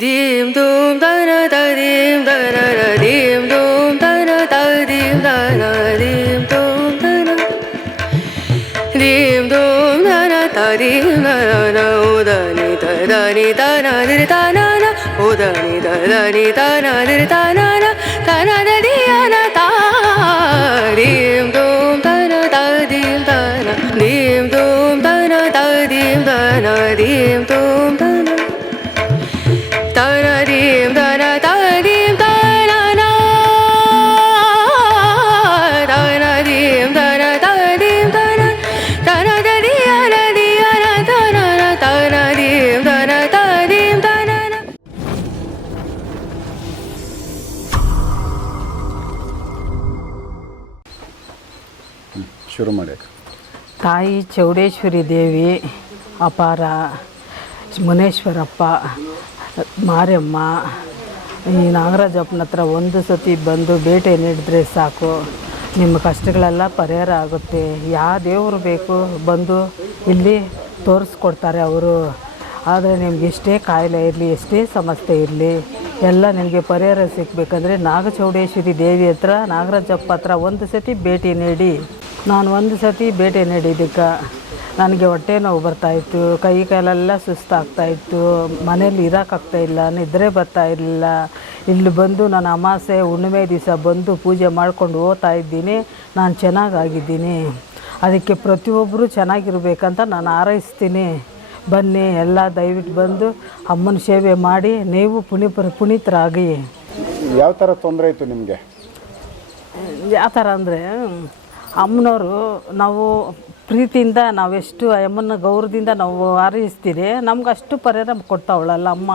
दीम दूम दानीम दन दीम दुम दनत दीम दानीम दोम दन दीम धूम दनता दीम दान ओदनी ददानि तनादिर ताना ओदनी ददानि तानादिर ताना ताना ಶುರು ಮಾಡಿ ತಾಯಿ ಚೌಡೇಶ್ವರಿ ದೇವಿ, ಅಪಾರ ಮುನೇಶ್ವರಪ್ಪ, ಮಾರಮ್ಮ, ಈ ನಾಗರಾಜಪ್ಪನ ಹತ್ರ ಒಂದು ಸತಿ ಬಂದು ಭೇಟಿ ನೀಡಿದ್ರೆ ಸಾಕು. ನಿಮ್ಮ ಕಷ್ಟಗಳೆಲ್ಲ ಪರಿಹಾರ ಆಗುತ್ತೆ. ಯಾವ ದೇವರು ಬೇಕು ಬಂದು ಇಲ್ಲಿ ತೋರಿಸ್ಕೊಡ್ತಾರೆ ಅವರು. ಆದರೆ ನಿಮ್ಗೆ ಎಷ್ಟೇ ಕಾಯಿಲೆ ಇರಲಿ, ಎಷ್ಟೇ ಸಮಸ್ಯೆ ಇರಲಿ, ಎಲ್ಲ ನಿಮಗೆ ಪರಿಹಾರ ಸಿಕ್ಕಬೇಕಂದ್ರೆ ನಾಗಚೌಡೇಶ್ವರಿ ದೇವಿ ಹತ್ರ ನಾಗರಾಜಪ್ಪ ಹತ್ರ ಒಂದು ಸತಿ ಭೇಟಿ ನೀಡಿ. ನಾನು ಒಂದು ಸತಿ ಭೇಟಿ ನೀಡಿದ್ದಕ್ಕೆ. ನನಗೆ ಹೊಟ್ಟೆ ನೋವು ಬರ್ತಾಯಿತ್ತು ಕೈ ಕಾಲೆಲ್ಲ ಸುಸ್ತಾಗ್ತಾಯಿತ್ತು ಮನೇಲಿ ಇರೋಕ್ಕಾಗ್ತಾ ಇಲ್ಲ ನಿದ್ರೆ ಬರ್ತಾ ಇರಲಿಲ್ಲ. ಇಲ್ಲಿ ಬಂದು ನಾನು ಅಮಾಸೆ ಹುಣ್ಣಿಮೆ ದಿವಸ ಬಂದು ಪೂಜೆ ಮಾಡ್ಕೊಂಡು ಹೋಗ್ತಾ ಇದ್ದೀನಿ ನಾನು ಚೆನ್ನಾಗಾಗಿದ್ದೀನಿ. ಅದಕ್ಕೆ ಪ್ರತಿಯೊಬ್ಬರು ಚೆನ್ನಾಗಿರಬೇಕಂತ ನಾನು ಹಾರೈಸ್ತೀನಿ. ಬನ್ನಿ ಎಲ್ಲ ದಯವಿಟ್ಟು ಬಂದು ಅಮ್ಮನ ಸೇವೆ ಮಾಡಿ ನೀವು ಪುಣಿ ಪುನೀತರಾಗಿ. ಯಾವ ಥರ ತೊಂದರೆ ಇತ್ತು ನಿಮಗೆ? ಯಾವ ಥರ ಅಂದರೆ ಅಮ್ಮನವರು ನಾವು ಪ್ರೀತಿಯಿಂದ ನಾವೆಷ್ಟು ಆ ಅಮ್ಮನ ಗೌರವದಿಂದ ನಾವು ಆರೈಸ್ತೀರಿ ನಮ್ಗೆ ಅಷ್ಟು ಪರಿಹಾರ ಕೊಡ್ತಾವಳಲ್ಲ ಅಮ್ಮ.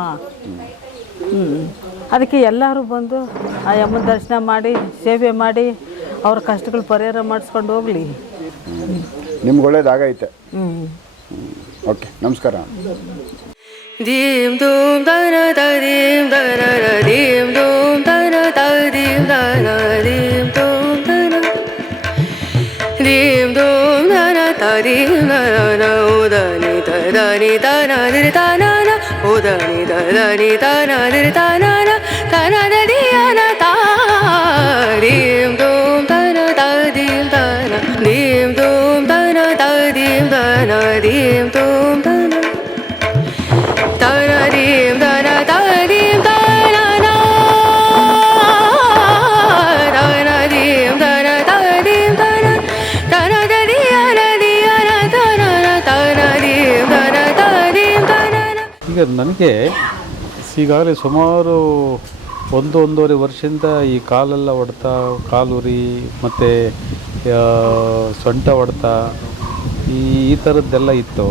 ಹ್ಞೂ ಅದಕ್ಕೆ ಎಲ್ಲರೂ ಬಂದು ಆ ಅಮ್ಮನ ದರ್ಶನ ಮಾಡಿ ಸೇವೆ ಮಾಡಿ ಅವ್ರ ಕಷ್ಟಗಳು ಪರಿಹಾರ ಮಾಡಿಸ್ಕೊಂಡು ಹೋಗಲಿ. ನಿಮ್ಗೆ ಒಳ್ಳೇದಾಗೈತೆ ಹ್ಞೂ ಓಕೆ ನಮಸ್ಕಾರ. ದೀಮ್ ದೂಮ್ ದರ ದೀಮ್ ದರ ದೀಮ್ ದೂಮ್ na রে তা না রে তা না না ও দা রে দা রে তা না রে তা না না তা না রে ಈಗ ನನಗೆ ಈಗಾಗಲೇ ಸುಮಾರು ಒಂದು ಒಂದೂವರೆ ವರ್ಷದಿಂದ ಈ ಕಾಲೆಲ್ಲ ಹೊಡೆತ ಕಾಲುರಿ ಮತ್ತು ಸೊಂಟ ಹೊಡೆತ ಈ ಈ ಥರದ್ದೆಲ್ಲ ಇತ್ತು.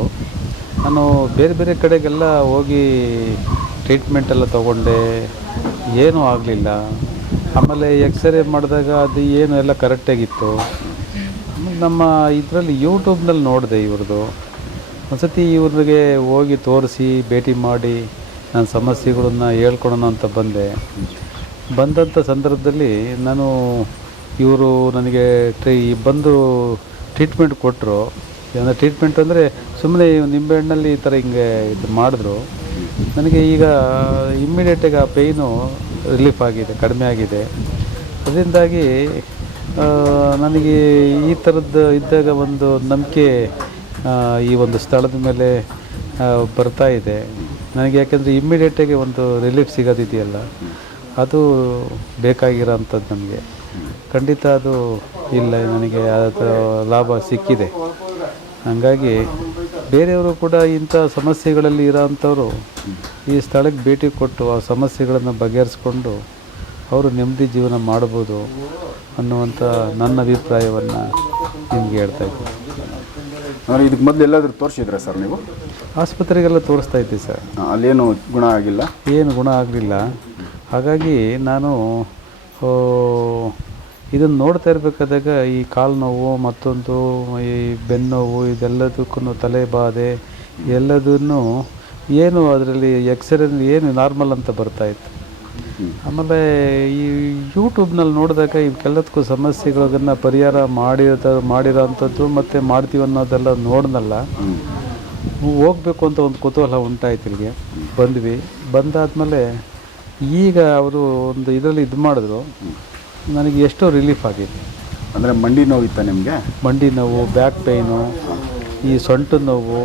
ನಾನು ಬೇರೆ ಬೇರೆ ಕಡೆಗೆಲ್ಲ ಹೋಗಿ ಟ್ರೀಟ್ಮೆಂಟ್ ಎಲ್ಲ ತೊಗೊಂಡೆ. ಏನೂ ಆಗಲಿಲ್ಲ. ಆಮೇಲೆ ಎಕ್ಸ್ರೇ ಮಾಡಿದಾಗ ಅದು ಏನು ಎಲ್ಲ ಕರೆಕ್ಟಾಗಿತ್ತು. ನಮ್ಮ ಇದರಲ್ಲಿ ಯೂಟ್ಯೂಬ್ನಲ್ಲಿ ನೋಡಿದೆ ಇವ್ರದ್ದು. ಒಂದ್ಸತಿ ಇವ್ರಿಗೆ ಹೋಗಿ ತೋರಿಸಿ, ಭೇಟಿ ಮಾಡಿ ನನ್ನ ಸಮಸ್ಯೆಗಳನ್ನು ಹೇಳ್ಕೊಳೋಣ ಅಂತ ಬಂದೆ. ಬಂದಂಥ ಸಂದರ್ಭದಲ್ಲಿ ನಾನು ಇವರು ನನಗೆ ಟ್ರೀ, ಬಂದು ಟ್ರೀಟ್ಮೆಂಟ್ ಕೊಟ್ಟರು ಅಂದರೆ ಟ್ರೀಟ್ಮೆಂಟ್ ಅಂದರೆ ಸುಮ್ಮನೆ ನಿಂಬೆಹಣ್ಣಲ್ಲಿ ಈ ಥರ ಹಿಂಗೆ ಇದು ಮಾಡಿದ್ರು. ನನಗೆ ಈಗ ಇಮ್ಮಿಡಿಯೇಟಾಗಿ ಆ ಪೇಯ್ನು ರಿಲೀಫ್ ಆಗಿದೆ, ಕಡಿಮೆ ಆಗಿದೆ. ಅದರಿಂದಾಗಿ ನನಗೆ ಈ ಥರದ್ದು ಇದ್ದಾಗ ಒಂದು ನಂಬಿಕೆ ಈ ಒಂದು ಸ್ಥಳದ ಮೇಲೆ ಬರ್ತಾ ಇದೆ. ನನಗೆ ಯಾಕೆಂದರೆ ಇಮ್ಮಿಡಿಯೇಟಾಗಿ ಒಂದು ರಿಲೀಫ್ ಸಿಗೋದಿದೆಯಲ್ಲ, ಅದು ಬೇಕಾಗಿರೋ ಅಂಥದ್ದು ನನಗೆ ಖಂಡಿತ ಅದು ಇಲ್ಲ, ನನಗೆ ಅದರ ಲಾಭ ಸಿಕ್ಕಿದೆ. ಹಾಗಾಗಿ ಬೇರೆಯವರು ಕೂಡ ಇಂಥ ಸಮಸ್ಯೆಗಳಲ್ಲಿ ಇರೋಂಥವ್ರು ಈ ಸ್ಥಳಕ್ಕೆ ಭೇಟಿ ಕೊಟ್ಟು ಆ ಸಮಸ್ಯೆಗಳನ್ನು ಬಗೆಹರಿಸ್ಕೊಂಡು ಅವರು ನೆಮ್ಮದಿ ಜೀವನ ಮಾಡ್ಬೋದು ಅನ್ನುವಂಥ ನನ್ನ ಅಭಿಪ್ರಾಯವನ್ನು ನಿಮಗೆ ಹೇಳ್ತಾ ಇದ್ದೀನಿ. ಅಂದರೆ ಇದಕ್ಕೆ ಮೊದಲು ಎಲ್ಲಾದರೂ ತೋರಿಸಿದ್ರೆ ಸರ್ ನೀವು? ಆಸ್ಪತ್ರೆಗೆಲ್ಲ ತೋರಿಸ್ತಾ ಇದ್ದೆ ಸರ್. ಅಲ್ಲೇನು ಗುಣ ಆಗಿಲ್ಲ? ಏನು ಗುಣ ಆಗಲಿಲ್ಲ. ಹಾಗಾಗಿ ನಾನು ಇದನ್ನು ನೋಡ್ತಾ ಇರಬೇಕಾದಾಗ ಈ ಕಾಲು ನೋವು ಮತ್ತೊಂದು ಈ ಬೆನ್ನು ನೋವು ಇದೆಲ್ಲದಕ್ಕೂ ತಲೆ ಬಾಧೆ ಎಲ್ಲದನ್ನು ಏನು ಅದರಲ್ಲಿ ಎಕ್ಸ್ರೇ ಏನು ನಾರ್ಮಲ್ ಅಂತ ಬರ್ತಾಯಿತ್ತು ಆಮೇಲೆ ಈ ಯೂಟ್ಯೂಬ್ನಲ್ಲಿ ನೋಡಿದಾಗ ಇವಕ್ಕೆಲ್ಲದಕ್ಕೂ ಸಮಸ್ಯೆಗಳನ್ನ ಪರಿಹಾರ ಮಾಡಿರೋ ಮಾಡಿರೋ ಅಂಥದ್ದು ಮತ್ತು ಮಾಡ್ತೀವಿ ಅನ್ನೋದೆಲ್ಲ ನೋಡ್ದಲ್ಲ ಹೋಗ್ಬೇಕು ಅಂತ ಒಂದು ಕುತೂಹಲ ಉಂಟಾಯ್ತು ಇಲ್ಲಿಗೆ. ಬಂದ್ವಿ. ಬಂದಾದಮೇಲೆ ಈಗ ಅವರು ಒಂದು ಇದರಲ್ಲಿ ಇದು ಮಾಡಿದ್ರು. ನನಗೆ ಎಷ್ಟೋ ರಿಲೀಫ್ ಆಗಿದೆ. ಅಂದರೆ ಮಂಡಿ ನೋವಿತ್ತ ನಿಮಗೆ? ಮಂಡಿ ನೋವು ಬ್ಯಾಕ್ ಪೈನು ಈ ಸೊಂಟದ ನೋವು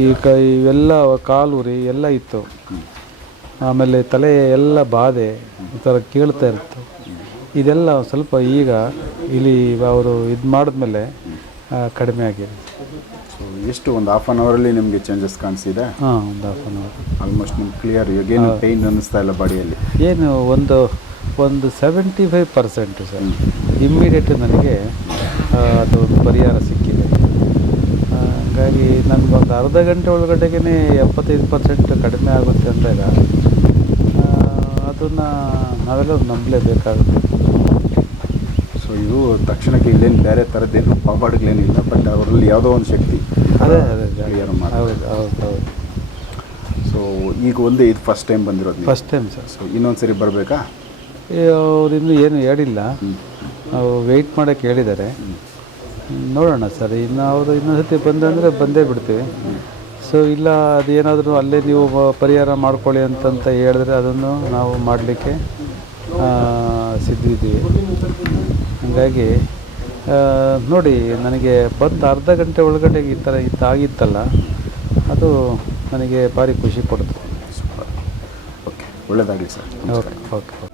ಈ ಕೈ ಇವೆಲ್ಲ ಕಾಲುರಿ ಎಲ್ಲ ಇತ್ತು. ಆಮೇಲೆ ತಲೆ ಎಲ್ಲ ಬಾಧೆ ಈ ಥರ ಕೇಳ್ತಾ ಇರುತ್ತೆ. ಇದೆಲ್ಲ ಸ್ವಲ್ಪ ಈಗ ಇಲ್ಲಿ ಅವರು ಇದು ಮಾಡಿದ್ಮೇಲೆ ಕಡಿಮೆ ಆಗಿದೆ. ಸೊ ಎಷ್ಟು ಒಂದು ಹಾಫ್ ಆನ್ ಅವರಲ್ಲಿ ನಿಮಗೆ ಚೇಂಜಸ್ ಕಾಣಿಸಿದೆ? ಹಾಂ ಒಂದು ಹಾಫ್ ಆನ್ ಅವರ್ ಆಲ್ಮೋಸ್ಟ್ ನಿಮ್ಗೆ ಕ್ಲಿಯರ್ ಇವಾಗೇನು ಪೇಯ್ನ್ ಅನ್ನಿಸ್ತಾ ಇಲ್ಲ ಬಾಡಿಯಲ್ಲಿ? ಏನು ಒಂದು ಒಂದು seventy five percent sir immediate ನನಗೆ ಅದು ಒಂದು ಪರಿಹಾರ ಸಿಕ್ಕಿದೆ. ಹಾಗಾಗಿ ನನಗೊಂದು ಅರ್ಧ ಗಂಟೆ ಒಳಗಡೆಗೆ ಎಪ್ಪತ್ತೈದು ಪರ್ಸೆಂಟ್ ಕಡಿಮೆ ಆಗುತ್ತೆ ಅಂದಾಗ ಅದನ್ನು ನಾವೆಲ್ಲ ನಂಬಲೇಬೇಕಾಗುತ್ತೆ. ಸೊ ಇದು ತಕ್ಷಣಕ್ಕೆ ಇಲ್ಲೇನು ಬೇರೆ ಥರದ್ದೇನು ಪಾಪಾಡುಗಳೇನಿಲ್ಲ ಬಟ್ ಅವರಲ್ಲಿ ಯಾವುದೋ ಒಂದು ಶಕ್ತಿ ಅದೇ ಅದೇ ಹೌದು ಹೌದು ಹೌದು. ಸೊ ಈಗ ಒಂದೇ ಇದು ಫಸ್ಟ್ ಟೈಮ್ ಬಂದಿರೋದು ಫಸ್ಟ್ ಟೈಮ್ ಸರ್ ಸೊ ಇನ್ನೊಂದು ಸರಿ ಬರಬೇಕಾ? ಅವ್ರು ಇನ್ನೂ ಏನು ಹೇಳಿಲ್ಲ. ವೆಯ್ಟ್ ಮಾಡೋಕ್ಕೆ ಹೇಳಿದ್ದಾರೆ. ನೋಡೋಣ ಸರ್. ಇನ್ನು ಅವರು ಇನ್ನೊಂದ್ಸತಿ ಬಂದಂದರೆ ಬಂದೇ ಬಿಡ್ತೀವಿ. ಸೊ ಇಲ್ಲ ಅದೇನಾದರೂ ಅಲ್ಲೇ ನೀವು ಪರಿಹಾರ ಮಾಡ್ಕೊಳ್ಳಿ ಅಂತಂತ ಹೇಳಿದ್ರೆ ಅದನ್ನು ನಾವು ಮಾಡಲಿಕ್ಕೆ ಸಿದ್ಧಿದ್ದೀವಿ ಹಾಗಾಗಿ ನೋಡಿ ನನಗೆ ಬಂದು ಅರ್ಧ ಗಂಟೆ ಒಳಗಡೆ ಈ ಥರ ಇತ್ತಾಗಿತ್ತಲ್ಲ ಅದು ನನಗೆ ಭಾರಿ ಖುಷಿ ಕೊಡ್ತು. ಓಕೆ ಒಳ್ಳೆಯದಾಗಲಿ ಸರ್. Okay okay okay.